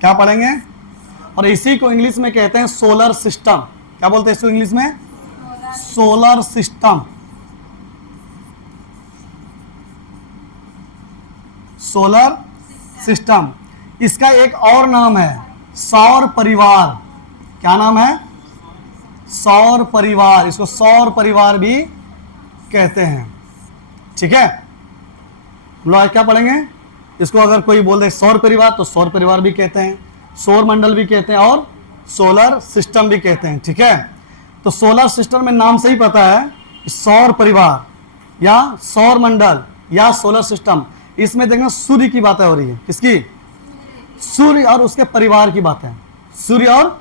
क्या पढ़ेंगे? और इसी को इंग्लिश में कहते हैं सोलर सिस्टम। क्या बोलते हैं इसको इंग्लिश में? Solar system. Solar system. इसका एक और नाम है सौर परिवार। क्या नाम है? सौर परिवार। इसको सौर परिवार भी कहते हैं। ठीक है, हम लोग क्या पढ़ेंगे इसको? अगर कोई बोल दे सौर परिवार तो सौर परिवार भी कहते हैं, सौर मंडल भी कहते हैं और सोलर सिस्टम भी कहते हैं। ठीक है, तो सोलर सिस्टम में नाम से ही पता है कि सौर परिवार या सौर मंडल या सोलर सिस्टम, इसमें देखना सूर्य की बातें हो रही है। किसकी? सूर्य और उसके परिवार की बातें। सूर्य और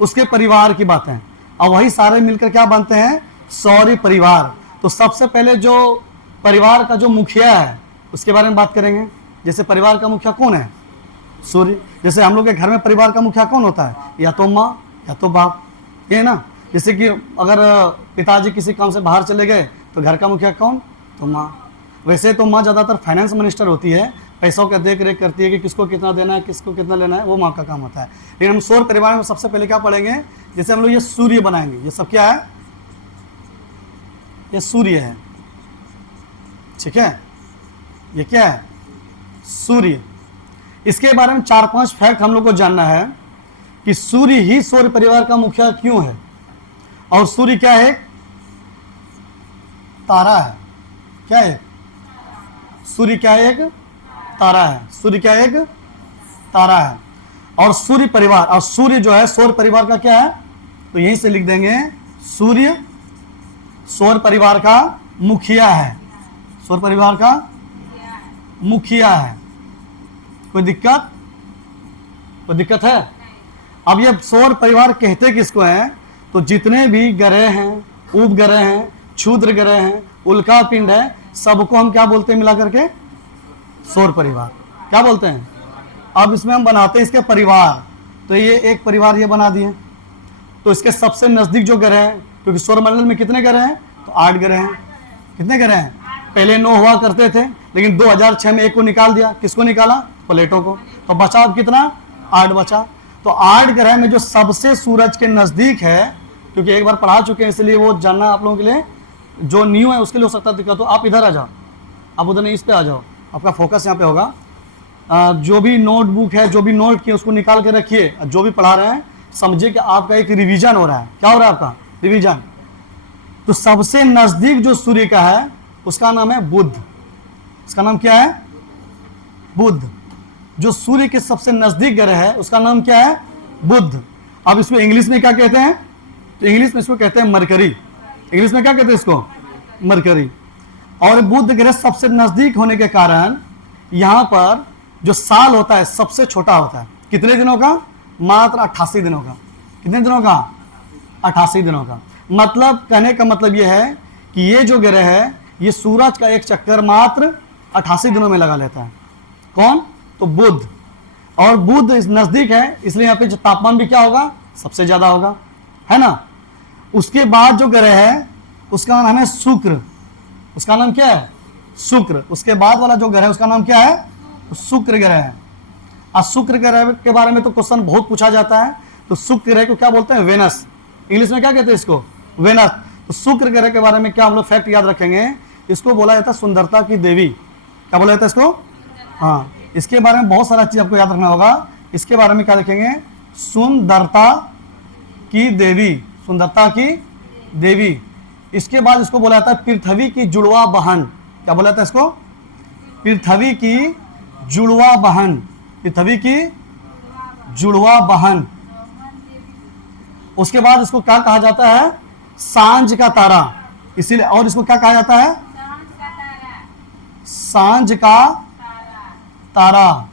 उसके परिवार की बातें, और वही सारे मिलकर क्या बनते हैं? सौर परिवार। तो सबसे पहले जो परिवार का जो मुखिया है उसके बारे में बात करेंगे। जैसे परिवार का मुखिया कौन है? सूर्य। जैसे हम लोग के घर में परिवार का मुखिया कौन होता है? या तो माँ या तो बाप, ये ना। जैसे कि अगर पिताजी किसी काम से बाहर चले गए तो घर का मुखिया कौन? तो माँ। वैसे तो माँ ज़्यादातर फाइनेंस मिनिस्टर होती है, पैसों का देख रेख करती है कि किसको कितना देना है, किसको कितना लेना है, वो माँ का काम होता है। लेकिन हम सौर परिवार में सबसे पहले क्या पढ़ेंगे? जैसे हम लोग ये सूर्य बनाएंगे, ये सब क्या है? ये सूर्य है। ठीक है, ये क्या है? सूर्य। इसके बारे में 4-5 फैक्ट हम लोग को जानना है कि सूर्य ही सौर परिवार का मुखिया क्यों है, और सूर्य क्या है? तारा है। क्या है? सूर्य क्या है? एक तारा है। सूर्य क्या है? एक तारा है। और सूर्य परिवार, और सूर्य जो है सौर परिवार का क्या है? तो यहीं से लिख देंगे सूर्य सौर परिवार का मुखिया है। सौर परिवार का मुखिया है। कोई दिक्कत? कोई दिक्कत है? अब ये सौर परिवार कहते किसको हैं? तो जितने भी ग्रह हैं, उपग्रह हैं, क्षुद्र ग्रह हैं, उल्का पिंड है, सबको हम क्या बोलते हैं मिला करके? सौर परिवार। क्या बोलते हैं? अब इसमें हम बनाते हैं इसके परिवार। तो ये एक परिवार ये बना दिए। तो इसके सबसे नजदीक जो ग्रह हैं, क्योंकि सौरमंडल में कितने ग्रह हैं? तो 8 ग्रह हैं। कितने ग्रह हैं? पहले 9 हुआ करते थे, लेकिन 2006 में एक को निकाल दिया। किसको निकाला? प्लेटो को। तो बचा अब कितना? 8 बचा। तो 8 ग्रह में जो सबसे सूरज के नजदीक है, क्योंकि एक बार पढ़ा चुके हैं इसलिए वो जानना आप लोगों के लिए जो न्यू है उसके लिए हो सकता है दिक्कत। तो आप इधर आ जाओ, आप उधर नहीं, इस पे आ जाओ, आपका फोकस यहाँ पे होगा। जो भी नोटबुक है, जो भी नोट किए उसको निकाल के रखिए। जो भी पढ़ा रहे हैं समझिए कि आपका एक रिवीजन हो रहा है। क्या हो रहा है आपका? रिवीजन। तो सबसे नजदीक जो सूर्य का है उसका नाम है बुध। उसका नाम क्या है? बुध। जो सूर्य के सबसे नजदीक ग्रह है उसका नाम क्या है? बुध। अब इसको इंग्लिश में क्या कहते हैं? तो इंग्लिश में इसको कहते हैं मरकरी। इंग्लिश में क्या कहते हैं इसको? मरकरी। और बुध ग्रह सबसे नजदीक होने के कारण यहां पर जो साल होता है सबसे छोटा होता है। कितने दिनों का? मात्र 88 दिनों का। कितने दिनों का? 88 दिनों का। मतलब कहने का मतलब यह है कि ये जो ग्रह है ये सूरज का एक चक्कर मात्र 88 दिनों में लगा लेता है। कौन? तो बुध। और बुध नजदीक है इसलिए यहाँ पे जो तापमान भी क्या होगा? सबसे ज्यादा होगा, है ना। उसके बाद जो ग्रह है उसका नाम है शुक्र। उसका नाम क्या है? शुक्र। उसके बाद वाला जो ग्रह है उसका नाम क्या है? तो शुक्र ग्रह है। और शुक्र ग्रह के बारे में तो क्वेश्चन बहुत पूछा जाता है। तो शुक्र ग्रह को क्या बोलते हैं? वेनस। इंग्लिश में क्या कहते हैं इसको? वेनस। तो शुक्र ग्रह के बारे में क्या हम लोग फैक्ट याद रखेंगे? इसको बोला जाता है सुंदरता की देवी। क्या बोला जाता है इसको? हाँ, इसके बारे में बहुत सारा चीज आपको याद रखना होगा। इसके बारे में क्या रखेंगे? सुंदरता की देवी। सुंदरता की देवी। इसके बाद इसको बोला जाता है पृथ्वी की जुड़वा बहन। क्या बोला जाता है इसको? पृथ्वी की जुड़वा बहन। पृथ्वी की जुड़वा बहन। उसके बाद इसको क्या कहा जाता है? सांझ का तारा। इसीलिए, और इसको क्या कहा जाता है? सांझ का तारा।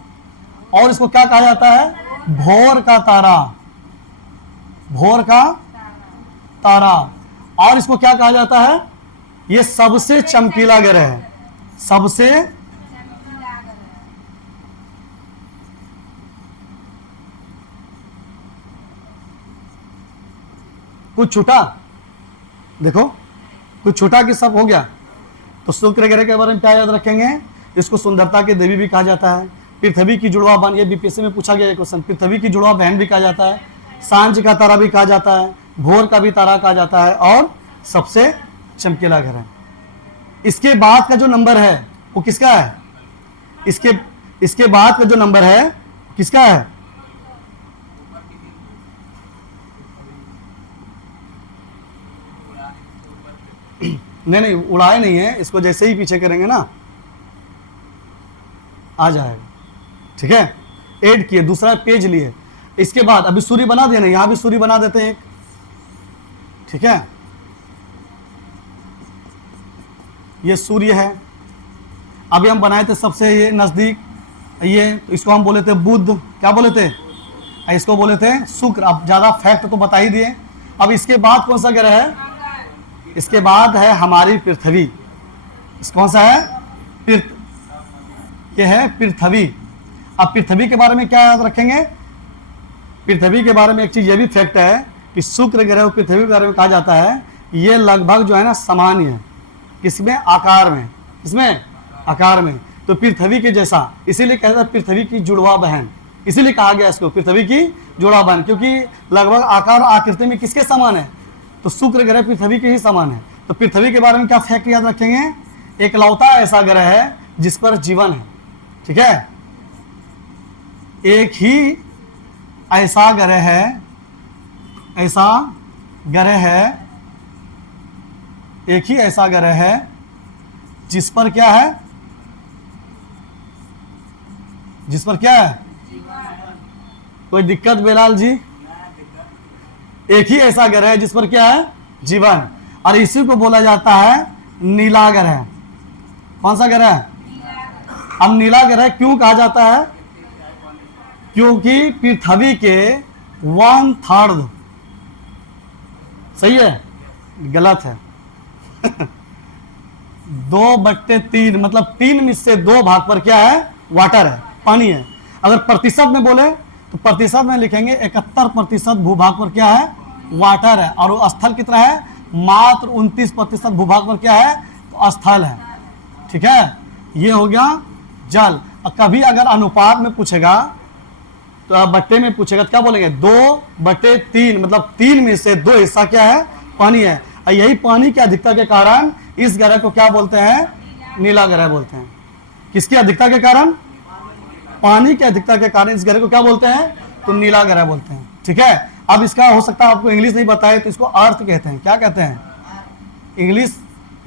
और इसको क्या कहा जाता है? भोर का तारा। भोर का तारा। और इसको क्या कहा जाता है? ये सबसे चमकीला ग्रह है। सबसे कुछ छूटा? देखो कुछ छूटा कि सब हो गया? तो शुक्र ग्रह के बारे में क्या याद रखेंगे? इसको सुंदरता की देवी भी कहा जाता है, पृथ्वी की जुड़वा बहन, ये बीपीएससी में पूछा गया है क्वेश्चन। पृथ्वी की जुड़वा बहन भी कहा जाता है, सांझ का तारा भी कहा जाता है, भोर का भी तारा कहा जाता है, और सबसे चमकीला ग्रह है। इसके बाद का जो नंबर है वो किसका है? इसके बाद का जो नंबर है किसका है? नहीं, उड़ाए नहीं है, इसको जैसे ही पीछे करेंगे ना आ जाएगा। ठीक है, ऐड किए, दूसरा पेज लिए। इसके बाद अभी सूर्य बना देना, यहां भी सूर्य बना देते हैं। ठीक है, ये सूर्य है। अभी हम बनाए थे सबसे ये नजदीक, ये तो इसको हम बोले थे बुध, क्या बोले थे? इसको बोले थे शुक्र। अब ज्यादा फैक्ट तो बता ही दिए। अब इसके बाद कौन सा ग्रह है? इसके बाद है हमारी पृथ्वी। कौन सा है? ये है पृथ्वी। अब पृथ्वी के बारे में क्या याद रखेंगे? पृथ्वी के बारे में एक चीज ये भी फैक्ट है कि शुक्र ग्रह और पृथ्वी के बारे में कहा जाता है ये लगभग जो है ना सामान्य है। किसमें? आकार में। किसमें? आकार में। तो पृथ्वी के जैसा, इसीलिए कहता है पृथ्वी की जुड़वा बहन, इसीलिए कहा गया इसको पृथ्वी की जुड़वा बहन, क्योंकि लगभग आकार आकृति में किसके समान है? तो शुक्र ग्रह पृथ्वी के ही समान है। तो पृथ्वी के बारे में क्या फैक्ट याद रखेंगे? एकलौता ऐसा ग्रह है जिस पर जीवन है। ठीक है, एक ही ऐसा ग्रह है, ऐसा ग्रह है, एक ही ऐसा ग्रह है जिस पर क्या है? जिस पर क्या है? कोई दिक्कत बेलाल जी? एक ही ऐसा ग्रह है जिस पर क्या है? जीवन। और इसी को बोला जाता है नीला ग्रह। कौन सा ग्रह? अब नीला ग्रह क्यों कहा जाता है? क्योंकि पृथ्वी के 1/3, सही है? गलत है। 2/3 मतलब 3 में से 2 भाग पर क्या है? वाटर है, पानी है। अगर प्रतिशत में बोले तो प्रतिशत में लिखेंगे 71% भूभाग पर क्या है? वाटर है। और स्थल कितना है? मात्र 29% भूभाग पर क्या है? तो स्थल है। ठीक है, ये हो गया जल। और कभी अगर अनुपात में पूछेगा तो बट्टे में पूछेगा तो क्या बोलेंगे? 2/3 मतलब 3 में से 2 हिस्सा क्या है? पानी है। और यही पानी की अधिकता के कारण इस ग्रह को क्या बोलते हैं? नीला ग्रह बोलते हैं। किसकी अधिकता के कारण? पानी की अधिकता के कारण इस ग्रह को क्या बोलते हैं? तो नीला ग्रह बोलते हैं। ठीक है, अब इसका हो सकता है आपको इंग्लिश नहीं बताए तो इसको अर्थ कहते हैं। क्या कहते हैं? इंग्लिश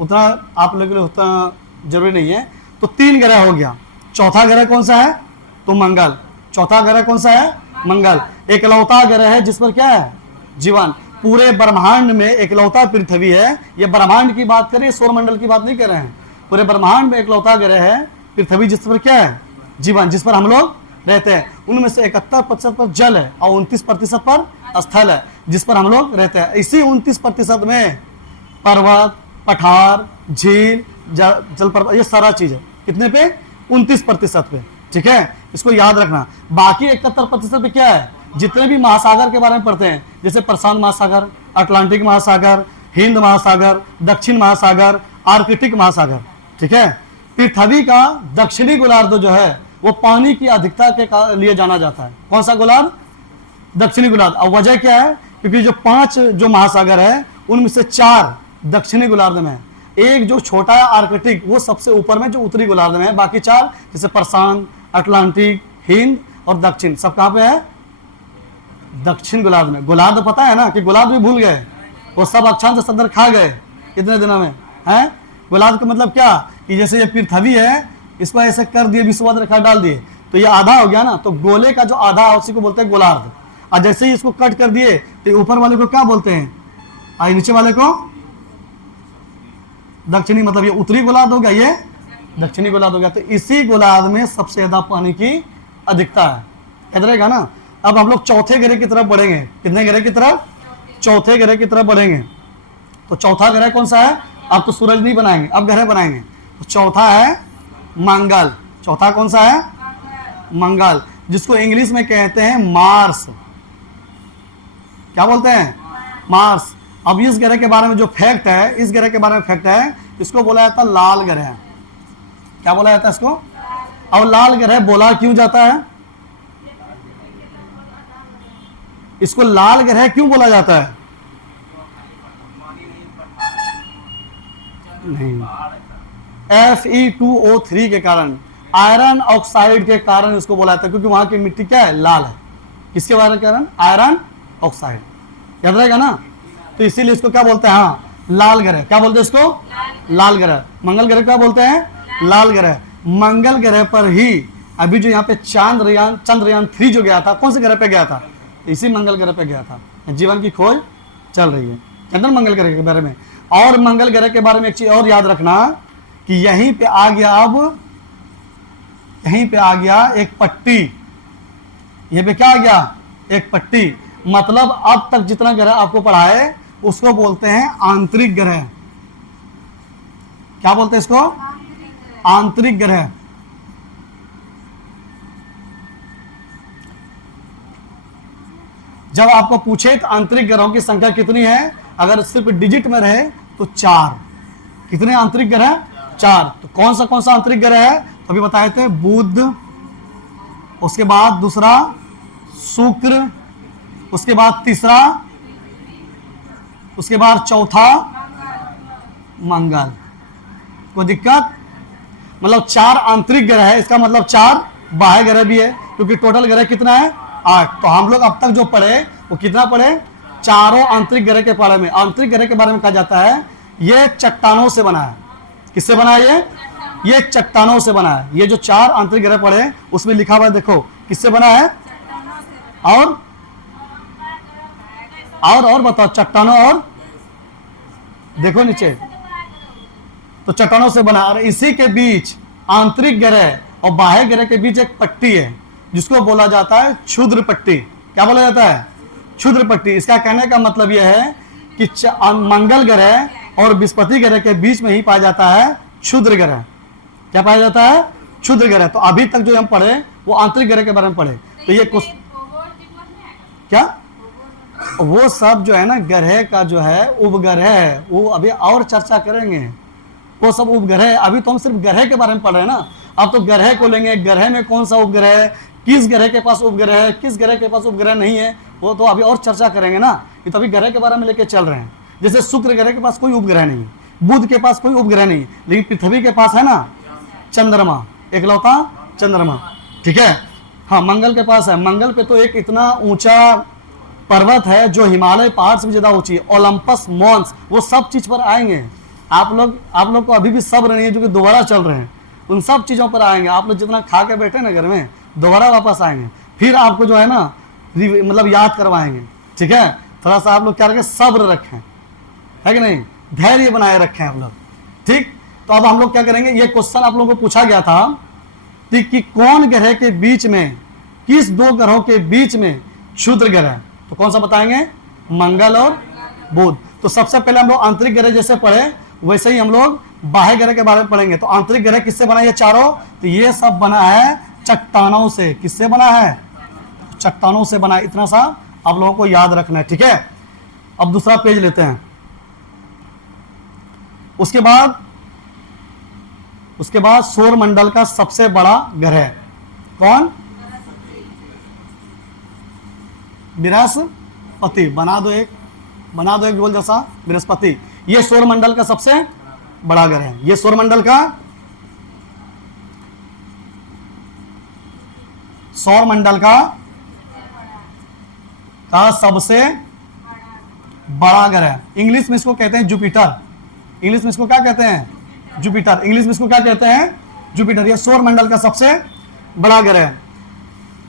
उतना आप लोगों के लिए उतना जरूरी नहीं है। तो 3 ग्रह हो गया। चौथा ग्रह कौन सा है? तो मंगल। चौथा ग्रह कौन सा है? मंगल। एकलौता ग्रह है जिस पर क्या है? जीवन। पूरे ब्रह्मांड में एकलौता पृथ्वी है। ये ब्रह्मांड की बात करें, सौरमंडल की बात नहीं कर रहे हैं। पूरे ब्रह्मांड में एकलौता ग्रह है पृथ्वी जिस पर क्या है? जीवन, जिस पर हम लोग रहते हैं। उनमें से 71% पर जल है और 29% पर स्थल है जिस पर हम लोग रहते हैं। इसी 29% में पर्वत, पठार, झील, जल पर्वत, ये सारा चीज है। कितने पे? 29% पे। ठीक है, इसको याद रखना। बाकी 71% पे क्या है? जितने भी महासागर के बारे में पढ़ते हैं, जैसे प्रशांत महासागर, अटलांटिक महासागर, हिंद महासागर, दक्षिण महासागर, आर्कटिक महासागर। ठीक है, पृथ्वी का दक्षिणी गोलार्ध जो है वो पानी की अधिकता के लिए जाना जाता है। कौन सा गोलार्ध? दक्षिणी गोलार्ध। और वजह क्या है? क्योंकि जो 5 जो महासागर है उनमें से 4 दक्षिणी गोलार्ध में है। एक जो छोटा है आर्कटिक वो सबसे ऊपर में जो उत्तरी गोलार्ध में है। बाकी 4 जैसे प्रशांत, अटलांटिक, हिंद और दक्षिण सब कहाँ पे है? दक्षिण गोलार्ध में। गोलार्ध पता है ना कि गोलार्ध भी भूल गए, वो सब अक्षांश सदर खा गए कितने दिनों में है। गोलार्ध का मतलब क्या कि जैसे ये पृथ्वी है इसको ऐसे कर दिए, विषुवत रेखा डाल दिए तो ये आधा हो गया ना। तो गोले का जो आधा है उसी को बोलते हैं गोलार्ध। और जैसे ही इसको कट कर दिए तो ऊपर वाले को क्या बोलते हैं? और नीचे वाले को दक्षिणी, मतलब ये उत्तरी गोलार्ध हो गया, ये दक्षिणी गोलार्ध हो गया। तो इसी गोलार्ध में सबसे ज्यादा पानी की अधिकता है। याद रहेगा ना। अब हम लोग चौथे ग्रह की तरफ बढ़ेंगे। कितने ग्रह की तरफ? चौथे ग्रह की तरफ बढ़ेंगे। तो चौथा ग्रह कौन सा है? अब तो सूरज नहीं बनाएंगे, अब ग्रह बनाएंगे। तो चौथा है मंगल। चौथा कौन सा है? मंगल, जिसको इंग्लिश में कहते हैं मार्स। क्या बोलते हैं? मार्स। अब इस ग्रह के बारे में जो फैक्ट है, इस ग्रह के बारे में फैक्ट है, इसको बोला जाता है लाल ग्रह। क्या बोला जाता है इसको? और लाल ग्रह बोला क्यों जाता है? इसको लाल ग्रह क्यों बोला जाता है? नहीं, Fe2O3 के कारण, आयरन ऑक्साइड के कारण इसको बोला जाता है, क्योंकि वहां की मिट्टी क्या है? लाल है। किसके बारे कारण? Iron oxide. याद रहेगा ना? तो इसीलिए इसको क्या बोलते हैं? हाँ, लाल ग्रह। क्या बोलते हैं इसको? लाल ग्रह। मंगल ग्रह क्या बोलते हैं? लाल ग्रह। मंगल ग्रह पर ही अभी जो यहाँ पे चंद्रयान 3 जो गया था, कौन से ग्रह पे गया था? इसी मंगल ग्रह पे गया था। जीवन की खोज चल रही है चंद्र मंगल ग्रह के बारे में। और मंगल ग्रह के बारे में एक चीज और याद रखना कि यहीं पे आ गया, अब यहीं पे आ गया एक पट्टी। ये पे क्या आ गया? एक पट्टी। मतलब अब तक जितना ग्रह आपको पढ़ाए उसको बोलते हैं आंतरिक ग्रह। क्या बोलते हैं इसको? आंतरिक ग्रह। जब आपको पूछे तो आंतरिक ग्रहों की संख्या कितनी है, अगर सिर्फ डिजिट में रहे तो 4। कितने आंतरिक ग्रह? 4। तो कौन सा आंतरिक ग्रह है? तो अभी बताए थे बुध, उसके बाद दूसरा शुक्र, उसके बाद तीसरा, उसके बाद चौथा मंगल। कोई दिक्कत? मतलब 4 आंतरिक ग्रह है, इसका मतलब 4 बाह्य ग्रह भी है, क्योंकि टोटल ग्रह कितना है? 8। तो हम लोग अब तक जो पढ़े वो कितना पढ़े? चारों आंतरिक ग्रह के बारे में। आंतरिक ग्रह के बारे में कहा जाता है ये चट्टानों से बना है। किससे बना है? ये चट्टानों से बना है। ये जो 4 आंतरिक ग्रह पढ़े उसमें लिखा हुआ है, देखो किससे बना है? और बताओ, चट्टानों और देखो नीचे, तो चट्टानों से बना। और इसी के बीच आंतरिक ग्रह और बाह्य ग्रह के बीच एक पट्टी है जिसको बोला जाता है क्षुद्र पट्टी। क्या बोला जाता है? क्षुद्र पट्टी। इसका कहने का मतलब यह है कि मंगल ग्रह और बृहस्पति ग्रह के बीच में ही पाया जाता है क्षुद्र ग्रह। क्या पाया जाता है? क्षुद्र ग्रह। तो अभी तक जो हम पढ़े वो आंतरिक ग्रह के बारे में पढ़े। तो ये कुछ क्या, वो सब जो है ना ग्रह का जो है उपग्रह है, वो अभी और चर्चा करेंगे। वो सब उपग्रह है, अभी तो हम सिर्फ ग्रह के बारे में पढ़ रहे हैं ना। अब तो ग्रह को लेंगे, ग्रह में कौन सा उपग्रह है, किस ग्रह के पास उपग्रह है, किस ग्रह के पास उपग्रह नहीं है, वो तो अभी और चर्चा करेंगे ना। ये तो अभी ग्रह के बारे में लेके चल रहे हैं। जैसे शुक्र ग्रह के पास कोई उपग्रह नहीं, बुध के पास कोई उपग्रह नहीं, लेकिन पृथ्वी के पास है ना चंद्रमा, एकलौता चंद्रमा। ठीक है, हाँ, मंगल के पास है। मंगल पे तो एक इतना ऊंचा पर्वत है जो हिमालय पहाड़ से भी ज्यादा ऊंची है, ओलंपस मॉन्स। वो सब चीज पर आएंगे। आप लोग को अभी भी सब्र नहीं है, जो कि दोबारा चल रहे हैं, उन सब चीजों पर आएंगे। आप लोग जितना खा के बैठे ना घर में, दोबारा वापस आएंगे, फिर आपको जो है ना मतलब याद करवाएंगे। ठीक है, थोड़ा सा आप लोग क्या रखें, सब्र रखें, है कि नहीं, धैर्य बनाए रखें आप लोग। ठीक, तो अब हम लोग क्या करेंगे, ये क्वेश्चन आप लोगों को पूछा गया था कि कौन ग्रह के बीच में, किस 2 ग्रहों के बीच में क्षुद्र ग्रह, तो कौन सा बताएंगे? मंगल और बुध। तो सबसे पहले हम लोग आंतरिक ग्रह जैसे पढ़े वैसे ही हम लोग बाह्य ग्रह के बारे में पढ़ेंगे। तो आंतरिक ग्रह किससे बना? ये चारों, तो ये सब बना है चट्टानों से। किससे बना है? चट्टानों से बना है। इतना सा आप लोगों को याद रखना है। ठीक है, अब दूसरा पेज लेते हैं। उसके बाद सौर मंडल का सबसे बड़ा ग्रह कौन? बृहस्पति। बना दो एक गोल जैसा, बृहस्पति। ये सौर मंडल का सबसे बड़ा ग्रह है। ये सौर मंडल का सबसे बड़ा ग्रह। इंग्लिश में इसको कहते हैं जुपिटर। इंग्लिश में इसको क्या कहते हैं? जुपिटर। इंग्लिश में इसको क्या कहते हैं? जुपिटर। ये सौर मंडल का सबसे बड़ा ग्रह है।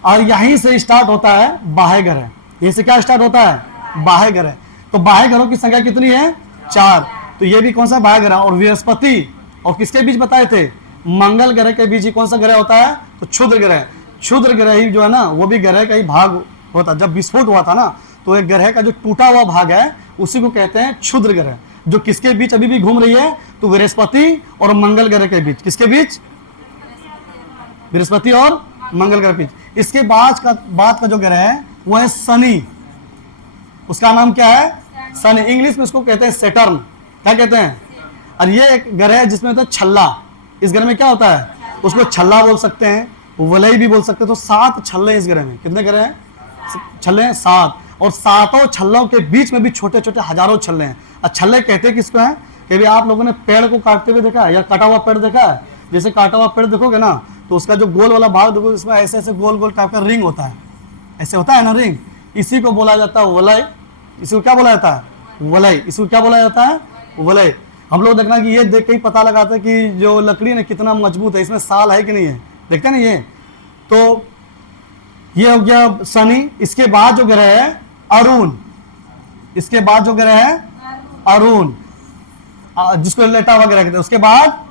और यहीं से स्टार्ट होता है बाह्य ग्रह। यहीं से क्या स्टार्ट होता है? बाह्य ग्रह। तो बाह्य ग्रहों की संख्या कितनी है? 4। तो ये भी कौन सा बाह्य ग्रह? और बृहस्पति और किसके बीच बताए थे? मंगल ग्रह के बीच ही कौन सा ग्रह होता है? तो क्षुद्र ग्रह। क्षुद्र ग्रह ही जो है ना, वो भी ग्रह का ही भाग होता। जब विस्फोट हुआ था ना, तो एक ग्रह का जो टूटा हुआ भाग है उसी को कहते हैं क्षुद्र ग्रह। जो किसके बीच अभी भी घूम रही है? तो बृहस्पति और मंगल ग्रह के बीच। किसके बीच? बृहस्पति और मंगल ग्रह के बीच। इसके बाद का जो ग्रह है वो है शनि। उसका नाम क्या है? शनि। इंग्लिश में इसको कहते हैं सैटर्न। क्या कहते हैं? और ये एक ग्रह है जिसमें होता है छल्ला। इस ग्रह में क्या होता है? उसको छल्ला बोल सकते हैं, वलय भी बोल सकते हैं। तो 7 छल्ले इस ग्रह में। कितने ग्रह हैं? छल्ले हैं 7। और 7 छल्लों के बीच में भी छोटे छोटे हजारों छल्ले हैं। और छल्ले कहते हैं किसको हैं? कि भी आप लोगों ने पेड़ को काटते हुए देखा है या कटा हुआ पेड़ देखा है? जैसे काटा हुआ पेड़ देखोगे ना, तो उसका जो गोल वाला भाग देखो, इसमें ऐसे ऐसे गोल गोल टाइप का रिंग होता है, ऐसे होता है ना रिंग। इसी को बोला जाता है वलय। इसी को क्या बोला जाता है? वलय। इसको क्या बोला जाता है? वलय। हम लोग देखना कि ये देख के ही पता लगाते हैं कि जो लकड़ी है कितना मजबूत है, इसमें साल है कि नहीं है, देखते नहीं ये। तो ये हो गया शनि। इसके बाद जो ग्रह है अरुण। इसके बाद जो ग्रह है अरुण, जिसको लेटा हुआ ग्रह कहते हैं। उसके बाद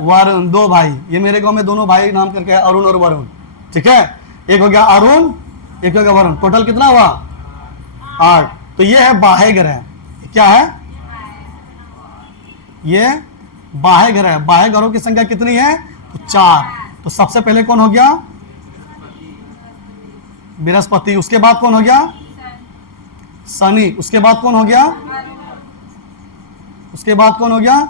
वरुण। 2 भाई, ये मेरे गांव में दोनों भाई नाम करके है, अरुण और वरुण। ठीक है, एक हो गया अरुण, एक हो गया वरुण। टोटल कितना हुआ? 8। तो ये है बाह्य ग्रह। क्या है? ये बाह्य ग्रह है। बाह्य ग्रहों की संख्या कितनी है? तो 4। तो सबसे पहले कौन हो गया? बृहस्पति। उसके बाद कौन हो गया? शनि। उसके बाद कौन हो गया? उसके बाद कौन हो गया?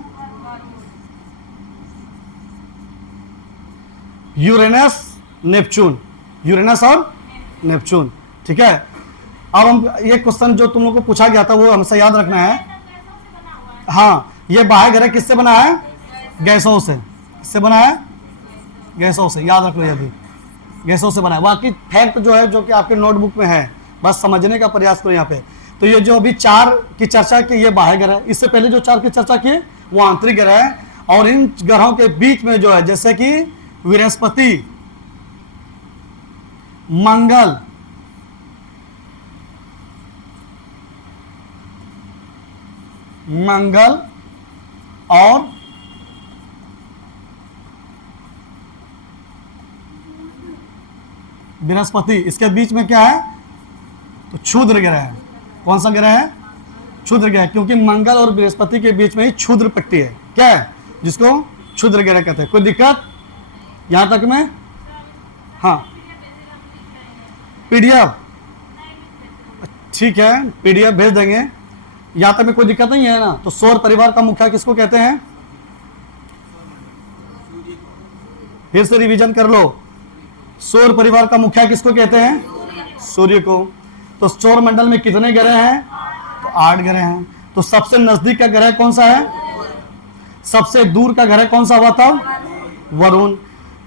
Uranus, Neptune. यूरेनस और नेपच्यून। ठीक है। अब हम ये क्वेश्चन जो तुम लोग को पूछा गया था वो हमेशा याद रखना है। हाँ, ये बाह्य ग्रह किससे बना है? गैसों से। किससे बना है? गैसों से। याद रख लो, यदि गैसों से बना है। बाकी फैक्ट जो है, जो कि आपके नोटबुक में है, बस समझने का प्रयास करो यहाँ पे। तो ये जो अभी 4 की चर्चा की, ये बाह्य ग्रह है। इससे पहले जो 4 की चर्चा की वो आंतरिक ग्रह है। और इन ग्रहों के बीच में जो है, जैसे कि बृहस्पति, मंगल, और बृहस्पति, इसके बीच में क्या है? तो क्षुद्र ग्रह है। कौन सा ग्रह है? क्षुद्र ग्रह। क्योंकि मंगल और बृहस्पति के बीच में ही क्षुद्र पट्टी है। क्या है? जिसको क्षुद्र ग्रह कहते हैं। कोई दिक्कत यहां तक में? हाँ, पीडीएफ ठीक है, पीडीएफ भेज देंगे। यहां तक में कोई दिक्कत नहीं है ना? तो सौर परिवार का मुखिया किसको कहते हैं? फिर से रिवीजन कर लो। सौर परिवार का मुखिया किसको कहते हैं? सूर्य को। तो सौर मंडल में कितने ग्रह हैं? तो 8 ग्रह हैं। तो सबसे नजदीक का ग्रह कौन सा है? सबसे दूर का ग्रह कौन सा हुआ तब? वरुण।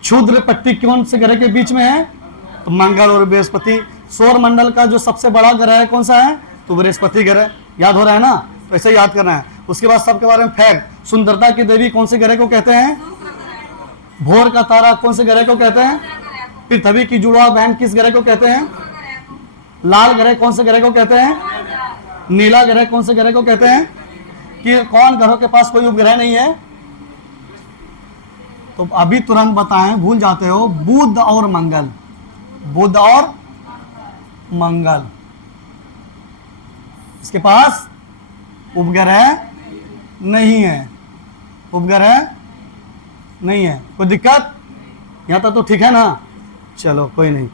क्षुद्र पट्टी कौन से ग्रह के बीच में है? तो मंगल और बृहस्पति। सौर मंडल का जो सबसे बड़ा ग्रह है कौन सा है? तो बृहस्पति ग्रह। याद हो रहा है ना? तो ऐसे याद करना है। उसके बाद सबके बारे में फैक्ट। सुंदरता की देवी कौन से ग्रह को कहते हैं? भोर का तारा कौन से ग्रह को कहते हैं? पृथ्वी की जुड़वा बहन किस ग्रह को कहते हैं? लाल ग्रह कौन से ग्रह को कहते हैं? नीला ग्रह कौन से ग्रह को कहते हैं? कि कौन ग्रहों के पास कोई उपग्रह नहीं है? तो अभी तुरंत बताएं, भूल जाते हो। बुध और मंगल। बुध और मंगल, इसके पास उपग्रह नहीं है। उपग्रह नहीं है। कोई दिक्कत यहां तक तो ठीक है ना? चलो कोई नहीं।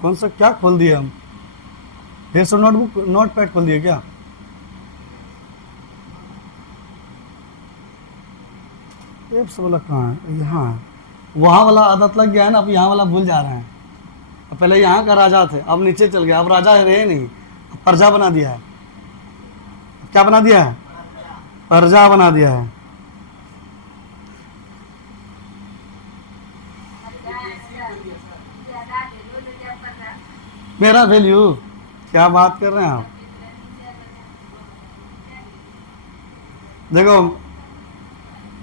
कौन सा क्या खोल दिए हम? फिर से नोटबुक नोट पैड खोल दिए क्या? एप्स वाला कहाँ है? यहाँ है। वहाँ वाला आदत लग गया है ना, अब यहाँ वाला भूल जा रहे हैं। अब पहले यहाँ का राजा थे, अब नीचे चल गया। अब राजा रहे नहीं, अब प्रजा बना दिया है। क्या बना दिया है? प्रजा बना दिया है। मेरा वैल्यू? क्या बात कर रहे हैं आप? देखो,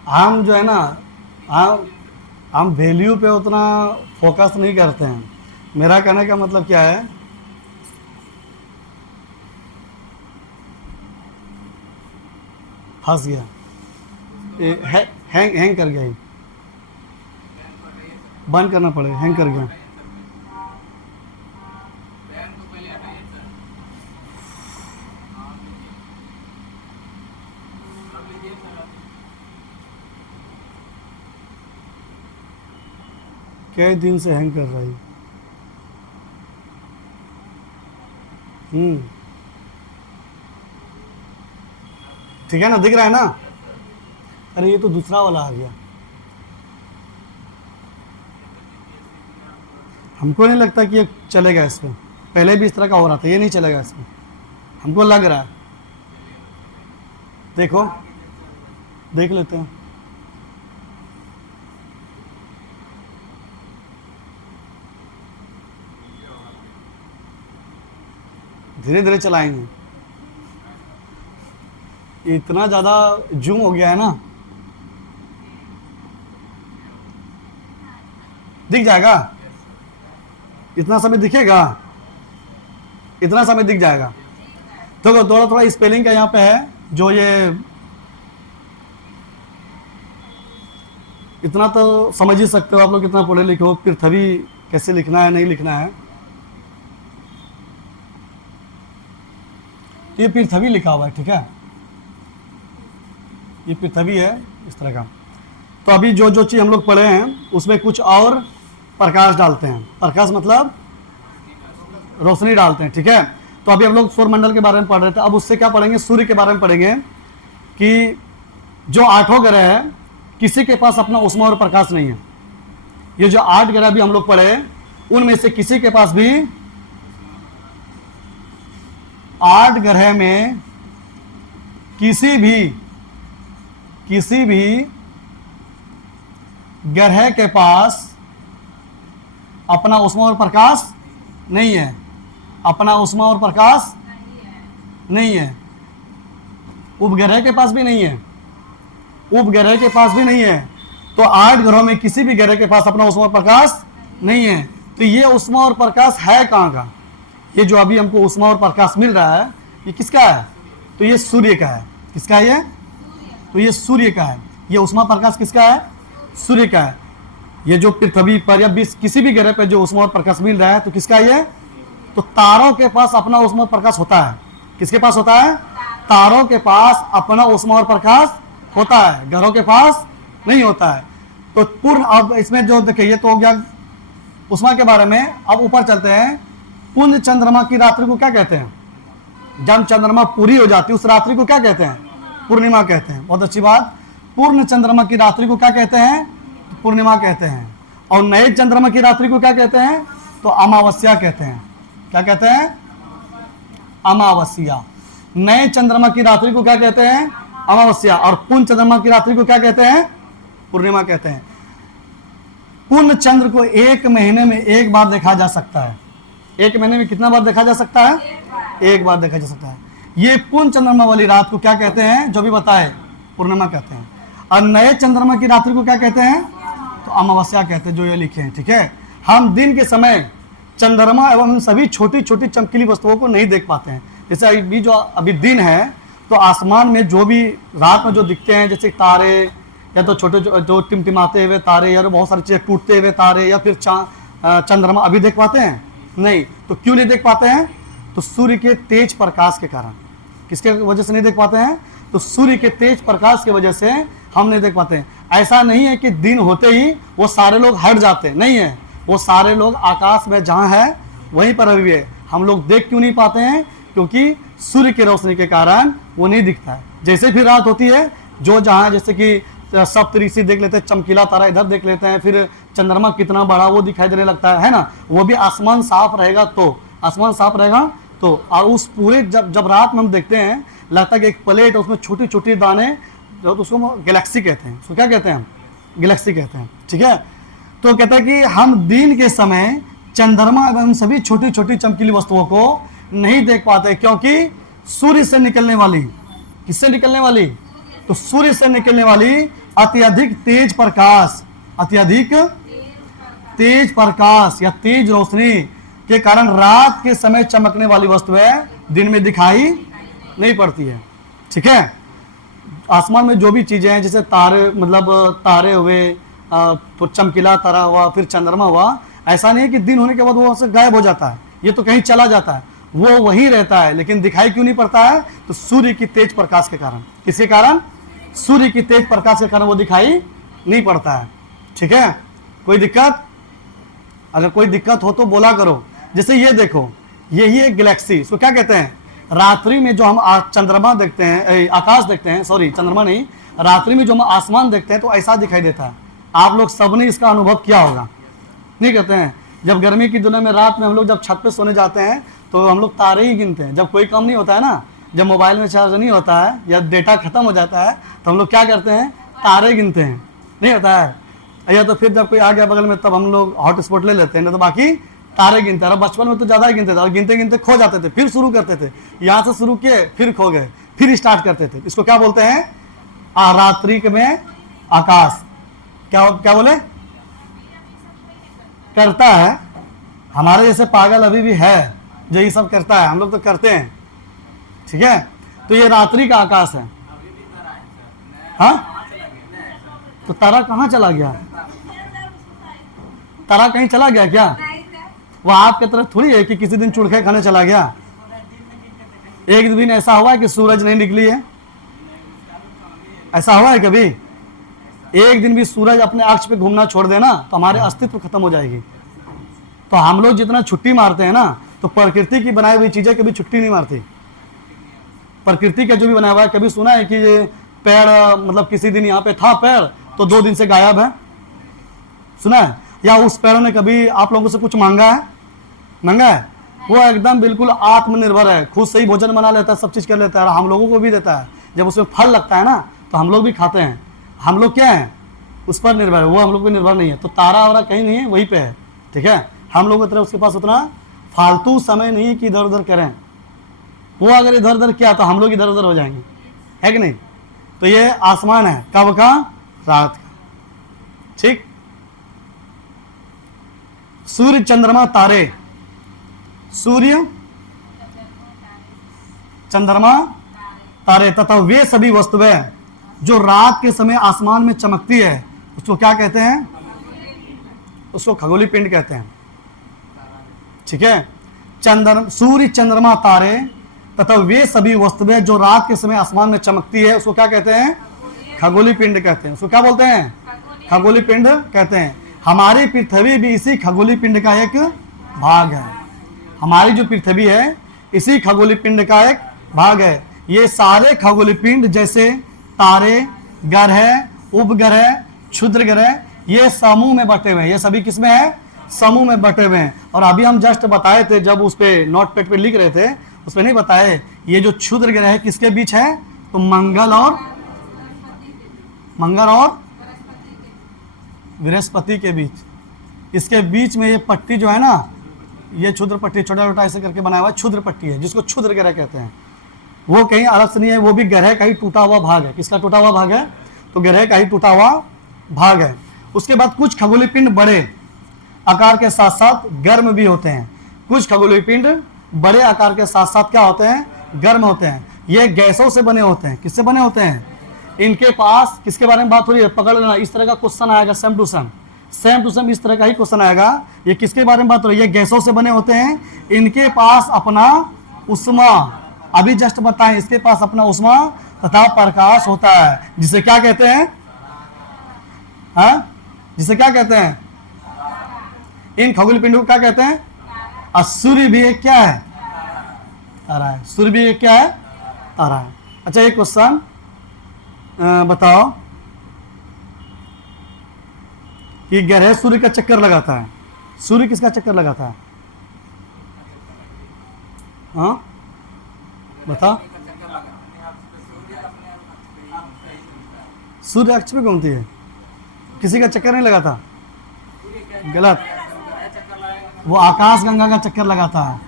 हम जो है ना, हम वैल्यू पे उतना फोकस नहीं करते हैं। मेरा कहने का मतलब क्या है? फंस गया, हैंग कर गया। बंद करना पड़ेगा, हैंग कर गया। कई दिन से हैंग कर रही। ठीक है ना, दिख रहा है ना? अरे ये तो दूसरा वाला आ गया। हमको नहीं लगता कि ये चलेगा इसमें, पहले भी इस तरह का हो रहा था, ये नहीं चलेगा इसमें, हमको लग रहा है। देखो, देख लेते हैं। धीरे धीरे चलाएंगे, इतना ज़्यादा जूम हो गया है ना। दिख जाएगा, इतना समय दिखेगा, इतना समय दिख जाएगा। तो थोड़ा थोड़ा स्पेलिंग का यहाँ पे है, जो ये इतना तो समझ ही सकते हो आप लोग, कितना पढ़े लिखे हो। पृथ्वी कैसे लिखना है, नहीं लिखना है। ये पृथ्वी लिखा हुआ है, ठीक है, ये पृथ्वी है इस तरह का। तो अभी जो जो चीज़ हम लोग पढ़े हैं उसमें कुछ और प्रकाश डालते हैं। प्रकाश मतलब रोशनी डालते हैं, ठीक है। तो अभी हम लोग सौरमंडल के बारे में पढ़ रहे थे, अब उससे क्या पढ़ेंगे, सूर्य के बारे में पढ़ेंगे कि जो 8 ग्रह है किसी के पास अपना ऊष्मा और प्रकाश नहीं है। ये जो 8 ग्रह भी हम लोग पढ़े, उनमें से किसी के पास भी 8 ग्रह में किसी भी ग्रह के पास अपना ऊष्मा और प्रकाश नहीं है, अपना ऊष्मा और प्रकाश नहीं है। उपग्रह के पास भी नहीं है, उपग्रह के पास भी नहीं है। तो 8 ग्रहों में किसी भी ग्रह के पास अपना ऊष्मा और प्रकाश नहीं है। तो ये ऊष्मा और प्रकाश है कहाँ का? ये जो अभी हमको ऊष्मा और प्रकाश मिल रहा है, ये किसका है? तो ये सूर्य का है। किसका है ये? तो ये सूर्य का है। ये ऊष्मा प्रकाश किसका है? सूर्य का है। ये जो पृथ्वी पर या किसी भी ग्रह पर जो ऊष्मा और प्रकाश मिल रहा है, तो किसका है ये? तो तारों के पास अपना ऊष्मा और प्रकाश होता है। किसके पास होता है? तारों के पास अपना ऊष्मा और प्रकाश होता है, ग्रहों के पास नहीं होता है। तो पूर्ण, अब इसमें जो देखिए, ये तो हो गया ऊष्मा के बारे में। अब ऊपर चलते हैं। पूर्ण चंद्रमा की रात्रि को क्या कहते हैं? जब चंद्रमा पूरी हो जाती है उस रात्रि को क्या कहते हैं? पूर्णिमा कहते हैं। बहुत अच्छी बात। पूर्ण चंद्रमा की रात्रि को क्या कहते हैं? पूर्णिमा कहते हैं। और नए चंद्रमा की रात्रि को क्या कहते हैं? तो अमावस्या कहते हैं। क्या कहते हैं? अमावस्या। नए चंद्रमा की रात्रि को क्या कहते हैं? अमावस्या। और पूर्ण चंद्रमा की रात्रि को क्या कहते हैं? पूर्णिमा कहते हैं। पूर्ण चंद्र को 1 महीने में 1 बार देखा जा सकता है। 1 महीने में कितना बार देखा जा सकता है? 1 बार देखा जा सकता है। ये पूर्ण चंद्रमा वाली रात को क्या कहते हैं? जो भी बताए, पूर्णिमा कहते हैं। और नए चंद्रमा की रात्रि को क्या कहते हैं? तो अमावस्या कहते हैं, जो ये लिखे हैं, ठीक है। हम दिन के समय चंद्रमा एवं सभी छोटी छोटी चमकीली वस्तुओं को नहीं देख पाते हैं। जैसे अभी जो अभी दिन है, तो आसमान में जो भी रात में जो दिखते हैं, जैसे तारे, या तो छोटे जो टिमटिमाते हुए तारे, या बहुत सारी चीज़ें टूटते हुए तारे, या फिर चंद्रमा अभी देख पाते हैं? नहीं। तो क्यों नहीं देख पाते हैं? तो सूर्य के तेज प्रकाश के कारण। किसके वजह से नहीं देख पाते हैं? तो सूर्य के तेज प्रकाश की वजह से हम नहीं देख पाते हैं। ऐसा नहीं है कि दिन होते ही वो सारे लोग हट जाते हैं, नहीं है। वो सारे लोग आकाश में जहाँ है वहीं पर अभी है। हम लोग देख क्यों नहीं पाते हैं? क्योंकि सूर्य की रोशनी के कारण वो नहीं दिखता है। जैसे फिर रात होती है, जो जहाँ, जैसे कि सप्तऋषि देख लेते हैं, चमकीला तारा इधर देख लेते हैं, फिर चंद्रमा कितना बड़ा वो दिखाई देने लगता है ना। वो भी आसमान साफ रहेगा तो, आसमान साफ रहेगा तो। और उस पूरे जब रात में हम देखते हैं, लगता है कि एक प्लेट है, उसमें छोटी छोटी दाने, जो तो उसको गैलेक्सी कहते हैं। उसको क्या कहते हैं? गैलेक्सी कहते हैं, ठीक है। तो कहता है कि हम दिन के समय चंद्रमा एवं सभी छोटी छोटी चमकीली वस्तुओं को नहीं देख पाते, क्योंकि सूर्य से निकलने वाली, किससे निकलने वाली? तो सूर्य से निकलने वाली अत्यधिक तेज प्रकाश, अत्यधिक तेज प्रकाश या तेज रोशनी के कारण रात के समय चमकने वाली वस्तुएं दिन में दिखाई नहीं पड़ती है, ठीक है। आसमान में जो भी चीजें हैं, जैसे तारे, मतलब तारे हुए, तो चमकीला तारा हुआ, फिर चंद्रमा हुआ, ऐसा नहीं है कि दिन होने के बाद वो से गायब हो जाता है, ये तो कहीं चला जाता है, वो वहीं रहता है। लेकिन दिखाई क्यों नहीं पड़ता है? तो सूर्य की तेज प्रकाश के कारण। किसके कारण? सूर्य की तेज प्रकाश के कारण वो दिखाई नहीं पड़ता है, ठीक है। कोई दिक्कत? अगर कोई दिक्कत हो तो बोला करो। जैसे ये देखो, यही एक गैलेक्सी, इसको क्या कहते हैं? रात्रि में जो हम चंद्रमा देखते हैं, आकाश देखते हैं, सॉरी चंद्रमा नहीं, रात्रि में जो हम आसमान देखते हैं तो ऐसा दिखाई देता है। आप लोग सबने इसका अनुभव किया होगा, नहीं कहते हैं? जब गर्मी की दिनों में रात में हम लोग जब छत पे सोने जाते हैं तो हम लोग तारे ही गिनते हैं। जब कोई काम नहीं होता है ना, जब मोबाइल में चार्ज नहीं होता है या डेटा खत्म हो जाता है तो हम लोग क्या करते हैं? तारे गिनते हैं, नहीं होता है? या तो फिर जब कोई आ गया बगल में तब हम लोग हॉटस्पॉट ले लेते हैं, नहीं तो बाकी तारे गिनते हैं। और बचपन में तो ज़्यादा ही गिनते थे, और गिनते गिनते खो जाते थे, फिर शुरू करते थे, यहाँ से शुरू किए फिर खो गए, फिर स्टार्ट करते थे। इसको क्या बोलते हैं? रात्रि में आकाश। क्या क्या बोले? करता है। हमारे जैसे पागल अभी भी है जो ये सब करता है, हम लोग तो करते हैं, ठीक है? तो ये रात्रि का आकाश है। हाँ, तो तारा कहाँ चला गया? तारा कहीं चला गया क्या? वो आपके तरफ थोड़ी है कि किसी दिन चुड़खे खाने चला गया। एक दिन ऐसा हुआ है कि सूरज नहीं निकली है? ऐसा हुआ है कभी? एक दिन भी सूरज अपने अक्ष पे घूमना छोड़ देना तो हमारे अस्तित्व खत्म हो जाएगी। तो हम लोग जितना छुट्टी मारते हैं ना, तो प्रकृति की बनाई हुई चीजें कभी छुट्टी नहीं मारती। प्रकृति का जो भी बनाया हुआ है, कभी सुना है कि ये पेड़ मतलब किसी दिन यहाँ पे था पेड़ तो 2 दिन से गायब है? सुना है? या उस पेड़ ने कभी आप लोगों से कुछ मांगा है? मांगा है? वो एकदम बिल्कुल आत्मनिर्भर है, खुद से ही भोजन बना लेता है, सब चीज कर लेता है, और हम लोगों को भी देता है। जब उसमें फल लगता है ना तो हम लोग भी खाते हैं। हम लोग क्या है? उस पर निर्भर है, वो हम लोग पे निर्भर नहीं है। तो तारा वारा कहीं नहीं है, वहीं पे है, ठीक है? हम लोग की तरह उसके पास उतना फालतू समय नहीं है कि इधर उधर करें। वो अगर इधर उधर किया तो हम लोग इधर उधर हो जाएंगे, है कि नहीं? तो ये आसमान है, कब का? रात का, ठीक? सूर्य चंद्रमा तारे, सूर्य चंद्रमा तारे तथा वे सभी वस्तुएं जो रात के समय आसमान में चमकती है उसको क्या कहते हैं? उसको खगोलीय पिंड कहते हैं, ठीक है? सूर्य चंद्रमा तारे तथा वे सभी वस्तुएं जो रात के समय आसमान में चमकती है उसको क्या कहते हैं? खगोलीय पिंड कहते हैं। उसको क्या बोलते हैं? खगोलीय पिंड कहते हैं। हमारी पृथ्वी भी इसी खगोलीय पिंड का एक भाग है। हमारी जो पृथ्वी है इसी खगोलीय पिंड का एक भाग है। ये सारे खगोलीय पिंड जैसे तारे, ग्रह, उपग्रह, क्षुद्र ग्रह, ये समूह में बटे हुए हैं। ये सभी किसमें है? समूह में बटे हुए हैं। और अभी हम जस्ट बताए थे, जब उस पे नोट पैड पे लिख रहे थे, उस पे नहीं बताए ये जो क्षुद्र ग्रह है किसके बीच है? तो मंगल और बृहस्पति के बीच। इसके बीच में ये पट्टी जो है ना, ये क्षुद्र पट्टी, छोटा छोटा ऐसे करके बनाया हुआ क्षुद्र पट्टी है, जिसको क्षुद्र ग्रह कहते हैं। वो कहीं अलग से नहीं है, वो भी ग्रह का ही टूटा हुआ भाग है। किसका टूटा हुआ भाग है? तो ग्रह का ही टूटा हुआ भाग है। उसके बाद कुछ खगोलीय पिंड बड़े आकार के साथ साथ गर्म भी होते हैं। कुछ खगोलीय पिंड बड़े आकार के साथ साथ क्या होते हैं? गर्म होते हैं। ये गैसों से बने होते हैं। किससे बने होते हैं? इनके पास, किसके बारे में बात हो रही है? पकड़ लेना, इस तरह का क्वेश्चन आएगा, सेम टू सेम इस तरह का ही क्वेश्चन आएगा। ये किसके बारे में बात हो रही है? गैसों से बने होते हैं। इनके पास अपना उष्मा, अभी जस्ट बताएं, इसके पास अपना उष्मा तथा प्रकाश होता है, जिसे क्या कहते हैं? हाँ, जिसे क्या कहते हैं? इन खगोलीय पिंडों को क्या कहते हैं? और सूर्य भी एक क्या है? तारा है। सूर्य भी एक क्या है? तारा है। अच्छा, एक क्वेश्चन बताओ कि ग्रह सूर्य का चक्कर लगाता है, सूर्य किसका चक्कर लगाता है? हाँ बताओ। सूर्य अक्ष पे घूमती है, किसी का चक्कर नहीं लगाता, गलत। वो आकाश गंगा का चक्कर लगाता है।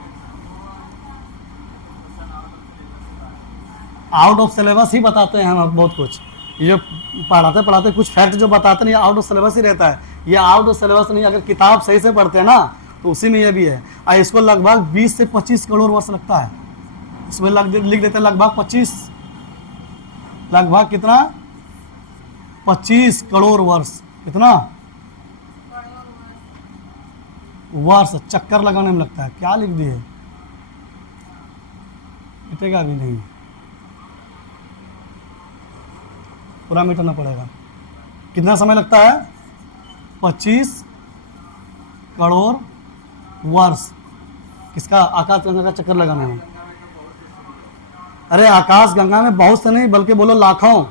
आउट ऑफ सिलेबस ही बताते हैं हम बहुत कुछ। ये जो पढ़ाते पढ़ाते कुछ फैक्ट जो बताते नहीं, आउट ऑफ सिलेबस ही रहता है। ये आउट ऑफ सिलेबस नहीं, अगर किताब सही से पढ़ते हैं ना तो उसी में ये भी है। और इसको लगभग 20 से 25 करोड़ वर्ष लगता है। इसमें लिख देते हैं लगभग 25, लगभग कितना? 25 करोड़ वर्ष। कितना वर्ष चक्कर लगाने में लगता है? क्या लिख दिए? मिटेगा भी नहीं, पूरा मिटाना पड़ेगा। कितना समय लगता है? 25 करोड़ वर्ष किसका? आकाश गंगा का चक्कर लगाने में। अरे आकाश गंगा में बहुत से नहीं बल्कि बोलो लाखों,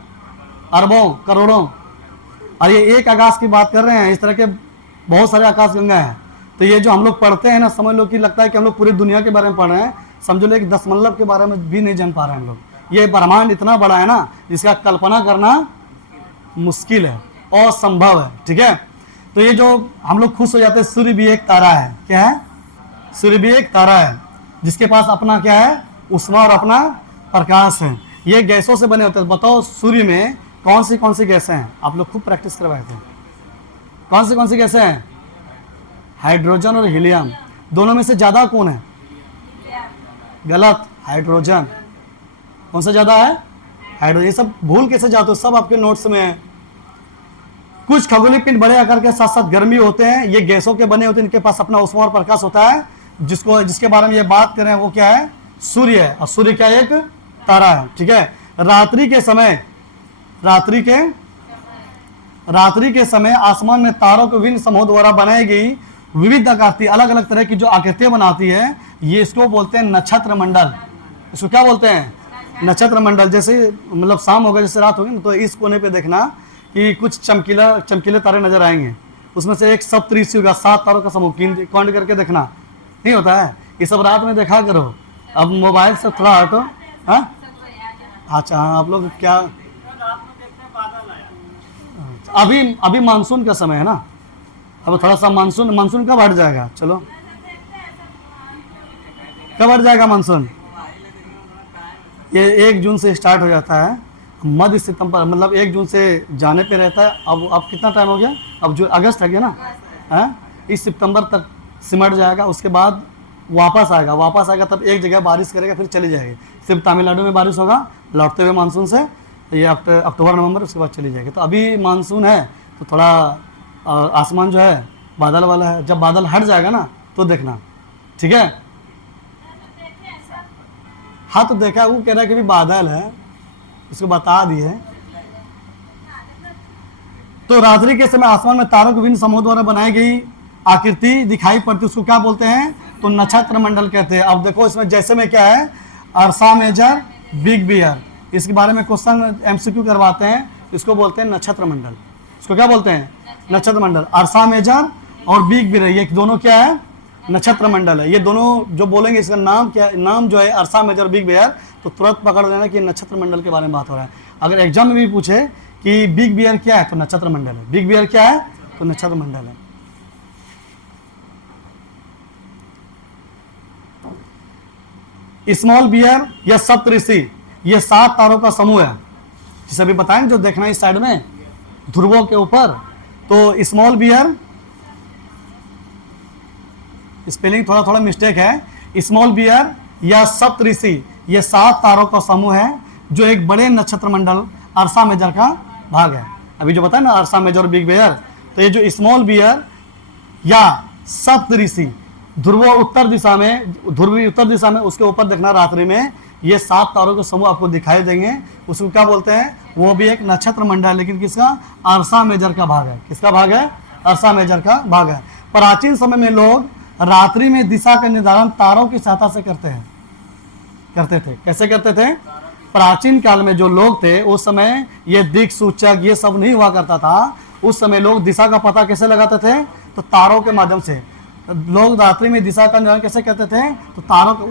अरबों, करोड़ों। और ये एक आकाश की बात कर रहे हैं, इस तरह के बहुत सारे आकाश गंगा हैं। तो ये जो हम लोग पढ़ते हैं ना, समझ लो कि लगता है कि हम लोग पूरी दुनिया के बारे में पढ़ रहे हैं, समझो लो कि दशमलव के बारे में भी नहीं जान पा रहे हैं हम लोग। ये ब्रह्मांड इतना बड़ा है ना, जिसका कल्पना करना मुश्किल है, असंभव है। ठीक है, तो ये जो हम लोग खुश हो जाते हैं, सूर्य भी एक तारा है। क्या है? सूर्य भी एक तारा है, जिसके पास अपना क्या है? ऊष्मा और अपना प्रकाश है। ये गैसों से बने होते हैं। बताओ सूर्य में कौन सी गैसें हैं? आप लोग खूब प्रैक्टिस करवाए थे। कौन सी गैसें हैं? हाइड्रोजन और हीलियम। दोनों में से ज्यादा कौन है? गलत, हाइड्रोजन। कौन सा ज्यादा है? हाइड्रोजन। ये सब भूल कैसे जाते हो? सब आपके नोट्स में है। कुछ खगोलीय पिंड बड़े आकार के साथ साथ गर्मी होते हैं, ये गैसों के बने होते हैं, इनके पास अपना ऊष्मा और प्रकाश होता है। जिसके बारे में ये बात कर रहे हैं वो क्या है? सूर्य है। और सूर्य क्या? एक तारा है। ठीक है, रात्रि के समय आसमान में तारों के विभिन्न समूह द्वारा बनाई गई विविध आकृति, अलग अलग तरह की जो आकृतियां बनाती है, ये इसको बोलते हैं नक्षत्र मंडल। इसको क्या बोलते हैं? नक्षत्र मंडल। जैसे मतलब शाम होगा, जैसे रात होगी ना, तो इस कोने पे देखना कि कुछ चमकीले तारे नजर आएंगे। उसमें से एक सप्तऋषि होगा, 7 तारों का समूह। काउंट करके देखना, नहीं होता है? ये सब रात में देखा करो। अब मोबाइल से थोड़ा हटो। हाँ, अच्छा, हाँ, आप लोग क्या अभी मानसून का समय है ना, अब थोड़ा सा मानसून कब हट जाएगा? चलो, कब हट जाएगा मानसून? ये 1 जून से स्टार्ट हो जाता है, मध्य सितंबर, मतलब 1 जून से जाने पे रहता है। अब कितना टाइम हो गया? अब जो अगस्त है ना, है, इस सितंबर तक सिमट जाएगा। उसके बाद वापस आएगा तब एक जगह बारिश करेगा, फिर चली जाएगी। सिर्फ तमिलनाडु में बारिश होगा लौटते हुए मानसून से, ये अक्टूबर नवंबर, उसके बाद चली जाएगी। तो अभी मानसून है, तो थोड़ा आसमान जो है बादल वाला है। जब बादल हट जाएगा ना तो देखना, ठीक है? हाँ, तो देखा, वो कह रहा है कि भी बादल है, इसको बता दिए। तो रात्रि के समय आसमान में तारों के विभिन्न समूह द्वारा बनाई गई आकृति दिखाई पड़ती, उसको क्या बोलते हैं? तो नक्षत्र मंडल कहते हैं। अब देखो इसमें जैसे में क्या है, अर्सा मेजर, बिग बियर, इसके बारे में क्वेश्चन एमसीक्यू करवाते हैं। इसको बोलते हैं नक्षत्र मंडल। इसको क्या बोलते हैं? नक्षत्र मंडल। अर्सा मेजर और बिग बियर, ये दोनों क्या है? नक्षत्र मंडल है। ये दोनों जो बोलेंगे, इसका नाम क्या, नाम जो है अर्सा मेजर, बिग बियर, तो तुरंत पकड़ लेना कि नक्षत्र मंडल के बारे में बात हो रहा है। अगर एग्जाम में भी पूछे कि बिग बियर क्या है, तो नक्षत्र मंडल है। बिग बियर क्या है? तो नक्षत्र मंडल है। स्मॉल बियर या सप्तऋषि, ये 7 तारों का समूह है, जिसे अभी बताएंगे, जो देखना इस साइड में ध्रुवों के ऊपर। तो स्मॉल बियर, स्पेलिंग थोड़ा मिस्टेक है। स्मॉल बियर या सप्तऋषि, ये 7 तारों का समूह है, जो एक बड़े नक्षत्र मंडल अर्सा मेजर का भाग है। अभी जो बताया ना, अर्सा मेजर और बिग बियर, तो ये जो स्मॉल बियर या सप्तऋषि, ध्रुवीय उत्तर दिशा में उसके ऊपर देखना रात्रि में, ये 7 तारों के समूह आपको दिखाई देंगे। उसको क्या बोलते हैं? वो भी एक नक्षत्र मंडल है, लेकिन किसका? अर्सा मेजर का भाग है। किसका भाग है? अर्सा मेजर का भाग है। प्राचीन समय में लोग रात्रि में दिशा का निर्धारण तारों की सहायता से करते थे। कैसे करते थे? प्राचीन काल में जो लोग थे, उस समय ये दिक् सूचक ये सब नहीं हुआ करता था। उस समय लोग दिशा का पता कैसे लगाते थे? तो तारों के माध्यम से। लोग रात्रि में दिशा का निर्धारण कैसे करते थे? तो तारों का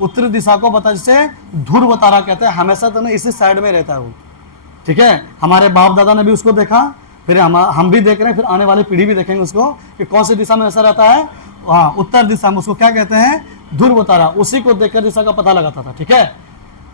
उत्तरी दिशा को बता, जिसे ध्रुव तारा कहते हैं। हमेशा तो ना इसी साइड में रहता है वो, ठीक है? हमारे बाप दादा ने भी उसको देखा, फिर हम भी देख रहे हैं, फिर आने वाली पीढ़ी भी देखेंगे उसको कि कौन सी दिशा में ऐसा रहता है। हाँ, उत्तर दिशा में। उसको क्या कहते हैं? ध्रुव तारा। उसी को देखकर दिशा का पता लगाता था, ठीक है?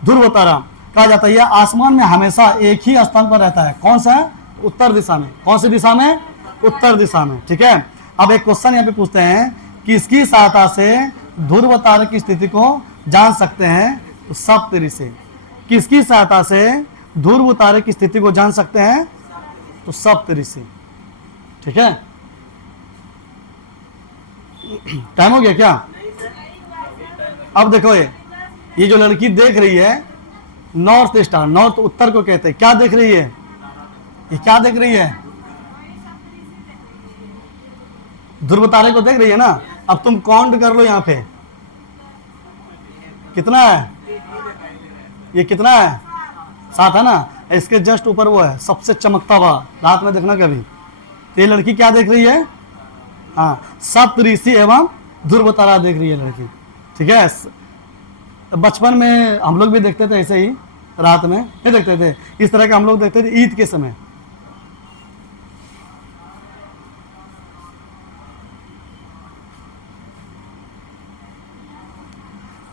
ध्रुव तारा कहा जाता है। यह आसमान में हमेशा एक ही स्थान पर रहता है। कौन सा है? उत्तर दिशा में। कौन सी दिशा में? उत्तर दिशा में, ठीक है? अब एक क्वेश्चन यहाँ पे पूछते हैं, किसकी सहायता से ध्रुव तारे की स्थिति को जान सकते हैं? तो सप्तऋषि। किसकी सहायता से ध्रुव तारे की स्थिति को जान सकते हैं? तो सप्तऋषि, ठीक है? टाइम हो गया क्या? अब देखो, ये जो लड़की देख रही है, नॉर्थ स्टार, नॉर्थ उत्तर को कहते हैं। क्या देख रही है? ये क्या देख रही है? ध्रुव तारे को देख रही है ना। अब तुम काउंट कर लो यहाँ पे कितना है, ये कितना है, 7 है ना। इसके जस्ट ऊपर वो है सबसे चमकता हुआ, रात में देखना कभी। तो ये लड़की क्या देख रही है, हाँ, सप्त ऋषि एवं ध्रुव तारा देख रही है लड़की, ठीक है। तो बचपन में हम लोग भी देखते थे ऐसे ही, रात में नहीं देखते थे, इस तरह का हम लोग देखते थे ईद के समय।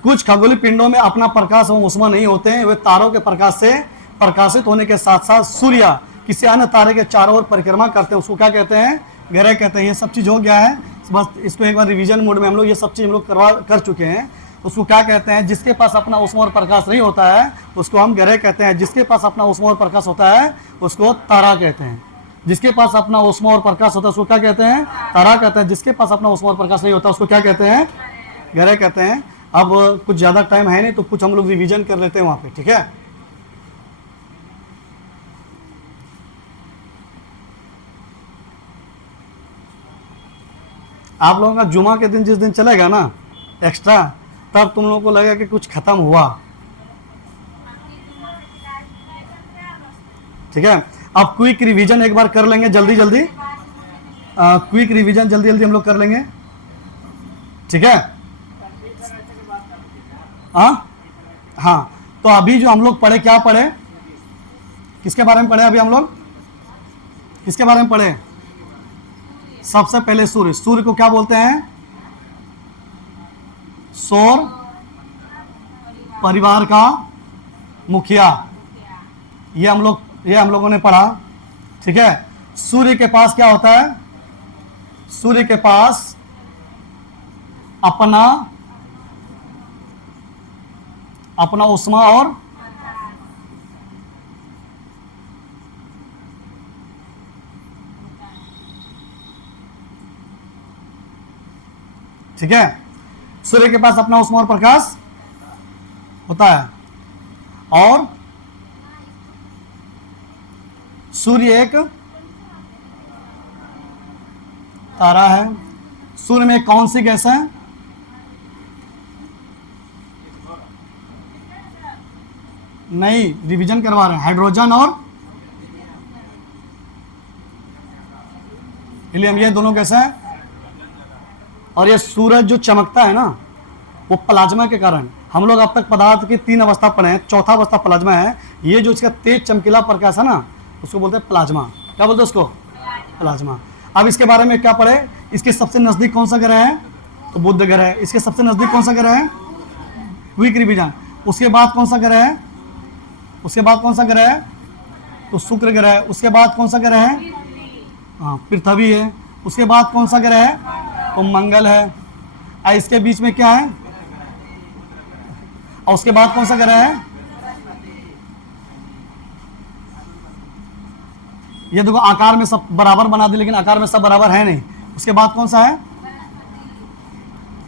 कुछ खगोलीय पिंडों में अपना प्रकाश एवं ऊष्मा नहीं होते हैं, वे तारों के प्रकाश से प्रकाशित होने के साथ साथ सूर्य किसी अन्य तारे के चारों ओर परिक्रमा करते हैं, उसको क्या कहते हैं, ग्रह कहते हैं। ये सब चीज़ हो गया है, बस इसको एक बार रिवीजन मोड में हम लोग ये सब चीज़ हम लोग कर चुके हैं। उसको क्या कहते हैं, जिसके पास अपना ऊष्मा और प्रकाश नहीं होता है उसको हम ग्रह कहते हैं, जिसके पास अपना ऊष्मा और प्रकाश होता है उसको तारा कहते हैं। जिसके पास अपना ऊष्मा और प्रकाश होता है उसको क्या कहते हैं, तारा कहते हैं। जिसके पास अपना ऊष्मा और प्रकाश नहीं होता उसको क्या कहते हैं, ग्रह कहते हैं। अब कुछ ज़्यादा टाइम है नहीं तो कुछ हम लोग रिवीजन कर लेते हैं वहाँ पे, ठीक है। आप लोगों का जुमा के दिन जिस दिन चलेगा ना एक्स्ट्रा, तब तुम लोगों को लगेगा कि कुछ खत्म हुआ, ठीक है। अब क्विक रिवीजन एक बार कर लेंगे जल्दी जल्दी, क्विक रिवीजन जल्दी जल्दी हम लोग कर लेंगे, ठीक है। हाँ, तो अभी जो हम लोग पढ़े, क्या पढ़े, किसके बारे में पढ़े अभी हम लोग, किसके बारे में पढ़े, सबसे पहले सूर्य। सूर्य को क्या बोलते हैं, सौर परिवार का मुखिया, ये हम लोगों ने पढ़ा, ठीक है। सूर्य के पास क्या होता है, सूर्य के पास अपना ऊष्मा और ठीक है, सूर्य के पास अपना ऊष्मा और प्रकाश होता है। और सूर्य एक तारा है। सूर्य में कौन सी गैस है, नहीं, रिवीजन करवा रहे हैं, हाइड्रोजन और हीलियम, ये दोनों गैस है। और ये सूरज जो चमकता है ना वो प्लाज्मा के कारण, हम लोग अब तक पदार्थ की 3 अवस्था पढ़े हैं, चौथा अवस्था प्लाज्मा है। ये जो इसका तेज चमकीला प्रकाश है ना उसको बोलते हैं प्लाज्मा। क्या बोलते हैं उसको, प्लाज्मा। अब इसके बारे में क्या पढ़े, इसके सबसे नजदीक कौन सा ग्रह है, तो बुध ग्रह है। इसके सबसे नजदीक कौन सा ग्रह है, क्विक रिवीजन। उसके बाद कौन सा ग्रह है, उसके बाद कौन सा ग्रह है, तो शुक्र ग्रह है। उसके बाद कौन सा ग्रह है, हाँ, पृथ्वी है। उसके बाद कौन सा ग्रह है, तो मंगल है। और इसके बीच में क्या है, और उसके बाद कौन सा ग्रह है, ये देखो आकार में सब बराबर बना दी, लेकिन आकार में सब बराबर है नहीं। उसके बाद कौन सा है,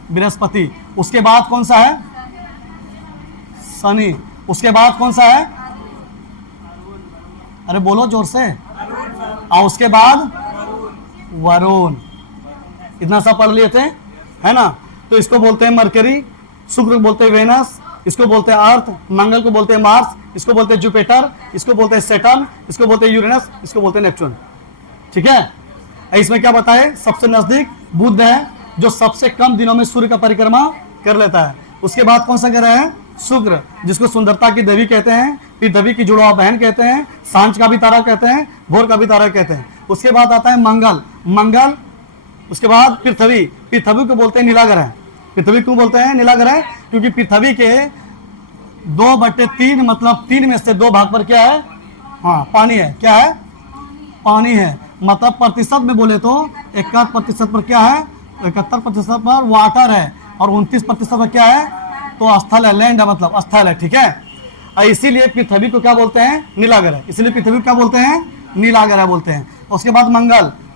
बृहस्पति। उसके बाद कौन सा है, शनि। उसके बाद कौन सा है, अरे बोलो जोर से, और उसके बाद वरुण। इतना सा पढ़ लिए थे, है ना। तो इसको बोलते हैं मरकरी, शुक्र को बोलते हैं वेनस, इसको बोलते हैं अर्थ, मंगल को बोलते हैं मार्स, इसको बोलते हैं जुपिटर, इसको बोलते हैं सैटर्न, इसको बोलते हैं यूरेनस, इसको बोलते हैं नेपच्यून, ठीक है। इसमें क्या बताए, सबसे नजदीक बुध है जो सबसे कम दिनों में सूर्य का परिक्रमा कर लेता है। उसके बाद कौन सा ग्रह है, शुक्र, जिसको सुंदरता की देवी कहते हैं, पृथ्वी की जुड़वा बहन कहते हैं, सांझ का भी तारा कहते हैं, भोर का भी तारा कहते हैं। उसके बाद आता है मंगल। उसके बाद पृथ्वी को बोलते हैं नीला ग्रह। पृथ्वी क्यों बोलते हैं नीला ग्रह, क्योंकि पृथ्वी के 2/3 मतलब 3 में से 2 भाग पर क्या है, हाँ, पानी है। क्या है, पानी है। मतलब प्रतिशत में बोले तो 71% पर क्या है, 71% पर वाटर है, और 29% पर क्या है, तो स्थल है, लैंड है, मतलब स्थल है, ठीक है। और इसीलिए पृथ्वी को क्या बोलते हैं, नीला ग्रह। इसीलिए पृथ्वी को क्या बोलते हैं, नीला ग्रह बोलते हैं। उसके बाद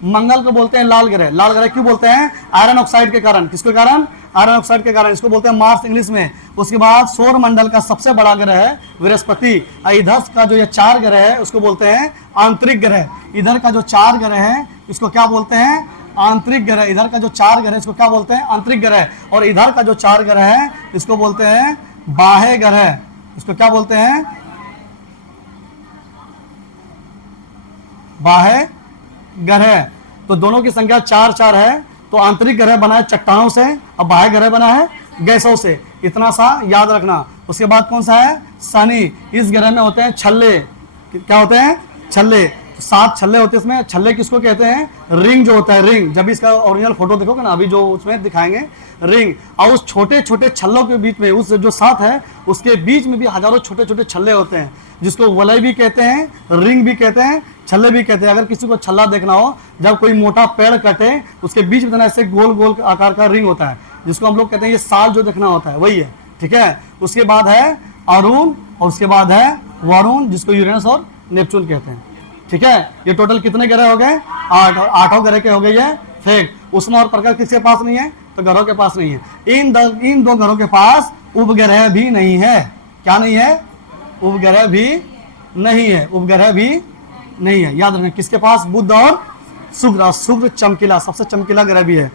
मंगल को बोलते हैं लाल ग्रह। लाल ग्रह क्यों बोलते हैं, आयरन ऑक्साइड के कारण। किसके कारण, आयरन ऑक्साइड के कारण। इसको बोलते हैं मार्स इंग्लिश में। उसके बाद सौर मंडल का सबसे बड़ा ग्रह है बृहस्पति। इधर का जो ये 4 ग्रह है उसको बोलते हैं आंतरिक ग्रह। इधर का जो 4 ग्रह है इसको क्या बोलते हैं, आंतरिक ग्रह, इधर का जो 4 ग्रह इसको क्या बोलते हैं? आंतरिक ग्रह। और इधर का जो 4 ग्रह है इसको बोलते हैं बाह्य ग्रह। इसको क्या बोलते हैं? बाह्य ग्रह। तो दोनों की संख्या 4-4 है। तो आंतरिक ग्रह बना है चट्टानों से और बाह्य ग्रह बना है गैसों से। इतना सा याद रखना। उसके बाद कौन सा है? शनि। इस ग्रह में होते हैं छल्ले। क्या होते हैं? छल्ले। 7 छल्ले होते हैं इसमें। छल्ले किसको कहते हैं? रिंग जो होता है, रिंग। जब इसका ओरिजिनल फोटो देखोगे ना, अभी जो उसमें दिखाएंगे, रिंग। और उस छोटे छोटे छल्लों के बीच में, उस जो 7 है उसके बीच में भी हजारों छोटे छोटे छल्ले होते हैं, जिसको वलय भी कहते हैं, रिंग भी कहते हैं, छल्ले भी कहते हैं। अगर किसी को छल्ला देखना हो, जब कोई मोटा पेड़ कटे उसके बीच में ऐसे गोल गोल आकार का रिंग होता है, जिसको हम लोग कहते हैं ये साल जो देखना होता है, वही है। ठीक है। उसके बाद है अरुण और उसके बाद है वरुण, जिसको यूरेनस और नेपच्यून कहते हैं। ठीक है। ये टोटल कितने ग्रह हो गए? 8। और 8 ग्रह के हो गए ये फेक। उष्मा और प्रकाश किसके पास नहीं है? तो ग्रहों के पास नहीं है। इन 2 ग्रहों के पास उपग्रह भी नहीं है। क्या नहीं है? उपग्रह भी नहीं है। उपग्रह भी नहीं है। याद रखना किसके पास? बुध और शुक्र। शुक्र चमकीला, सबसे चमकीला ग्रह भी है।